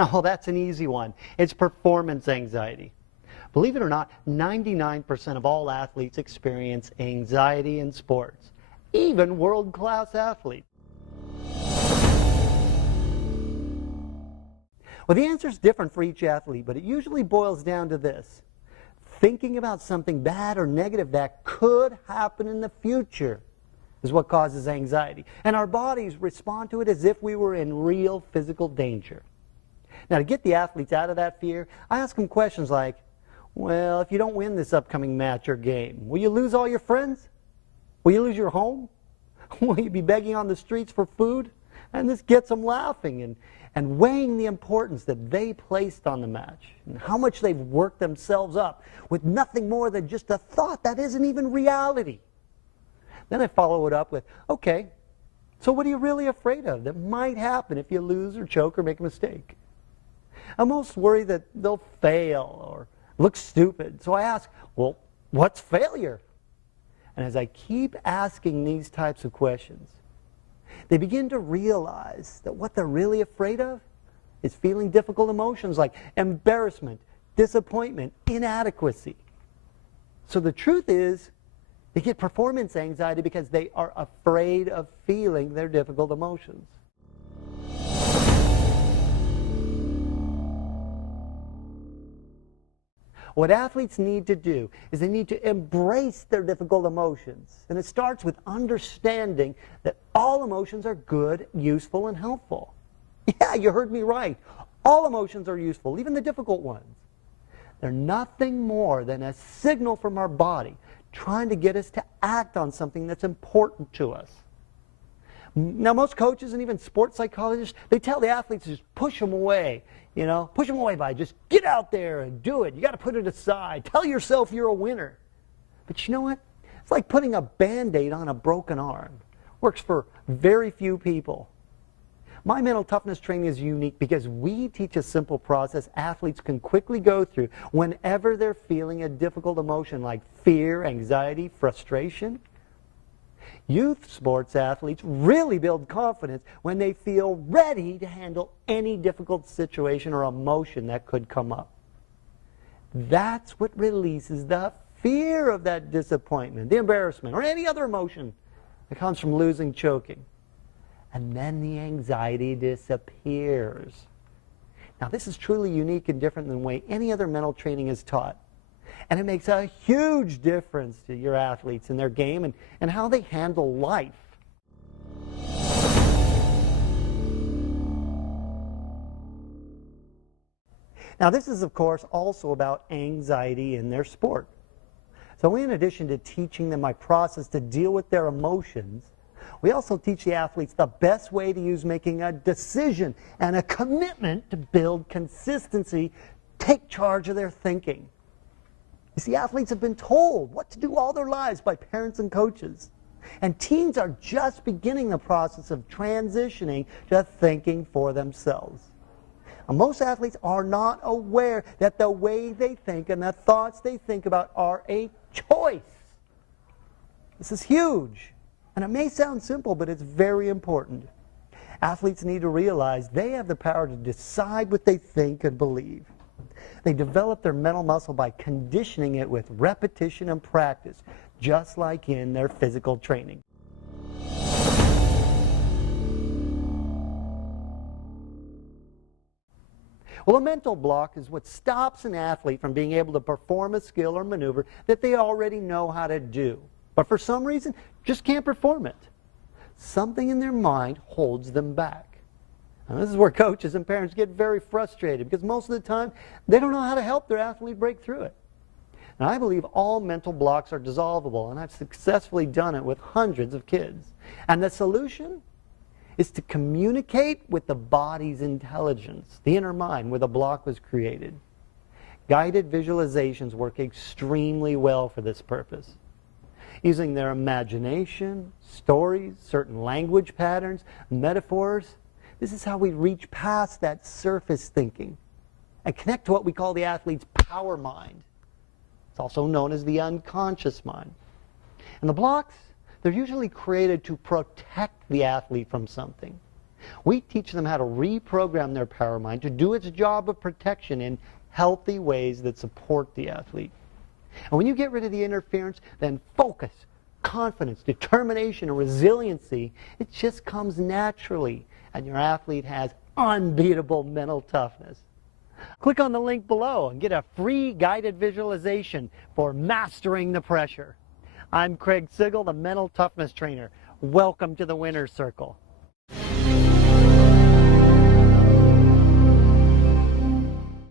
Oh, that's an easy one. It's performance anxiety. Believe it or not, 99% of all athletes experience anxiety in sports, even world-class athletes. Well, the answer is different for each athlete, but it usually boils down to this: thinking about something bad or negative that could happen in the future is what causes anxiety. And our bodies respond to it as if we were in real physical danger. Now, to get the athletes out of that fear, I ask them questions like, well, if you don't win this upcoming match or game, will you lose all your friends? Will you lose your home? Will you be begging on the streets for food? And this gets them laughing and weighing the importance that they placed on the match and how much they've worked themselves up with nothing more than just a thought that isn't even reality. Then I follow it up with, okay, so what are you really afraid of that might happen if you lose or choke or make a mistake? I'm most worried that they'll fail or look stupid. So I ask, well, what's failure? And as I keep asking these types of questions, they begin to realize that what they're really afraid of is feeling difficult emotions like embarrassment, disappointment, inadequacy. So the truth is, they get performance anxiety because they are afraid of feeling their difficult emotions. What athletes need to do is they need to embrace their difficult emotions. And it starts with understanding that all emotions are good, useful, and helpful. Yeah, you heard me right. All emotions are useful, even the difficult ones. They're nothing more than a signal from our body trying to get us to act on something that's important to us. Now, most coaches and even sports psychologists, they tell the athletes to just push them away. You know, push them away by just get out there and do it. You got to put it aside. Tell yourself you're a winner. But you know what? It's like putting a Band-Aid on a broken arm. Works for very few people. My mental toughness training is unique because we teach a simple process athletes can quickly go through whenever they're feeling a difficult emotion like fear, anxiety, frustration. Youth sports athletes really build confidence when they feel ready to handle any difficult situation or emotion that could come up. That's what releases the fear of that disappointment, the embarrassment, or any other emotion that comes from losing, choking. And then the anxiety disappears. Now, this is truly unique and different than the way any other mental training is taught. And it makes a huge difference to your athletes in their game and how they handle life. Now, this is, of course, also about anxiety in their sport. So in addition to teaching them my process to deal with their emotions, we also teach the athletes the best way to use making a decision and a commitment to build consistency, take charge of their thinking. You see, athletes have been told what to do all their lives by parents and coaches. And teens are just beginning the process of transitioning to thinking for themselves. And most athletes are not aware that the way they think and the thoughts they think about are a choice. This is huge. And it may sound simple, but it's very important. Athletes need to realize they have the power to decide what they think and believe. They develop their mental muscle by conditioning it with repetition and practice, just like in their physical training. Well, a mental block is what stops an athlete from being able to perform a skill or maneuver that they already know how to do, but for some reason just can't perform it. Something in their mind holds them back. Now, this is where coaches and parents get very frustrated because most of the time they don't know how to help their athlete break through it. Now, I believe all mental blocks are dissolvable, and I've successfully done it with hundreds of kids. And the solution is to communicate with the body's intelligence, the inner mind where the block was created. Guided visualizations work extremely well for this purpose. Using their imagination, stories, certain language patterns, metaphors, this is how we reach past that surface thinking and connect to what we call the athlete's power mind. It's also known as the unconscious mind. And the blocks, they're usually created to protect the athlete from something. We teach them how to reprogram their power mind to do its job of protection in healthy ways that support the athlete. And when you get rid of the interference, then focus, confidence, determination, and resiliency, it just comes naturally, and your athlete has unbeatable mental toughness. Click on the link below and get a free guided visualization for mastering the pressure. I'm Craig Sigel, the Mental Toughness Trainer. Welcome to the Winner's Circle.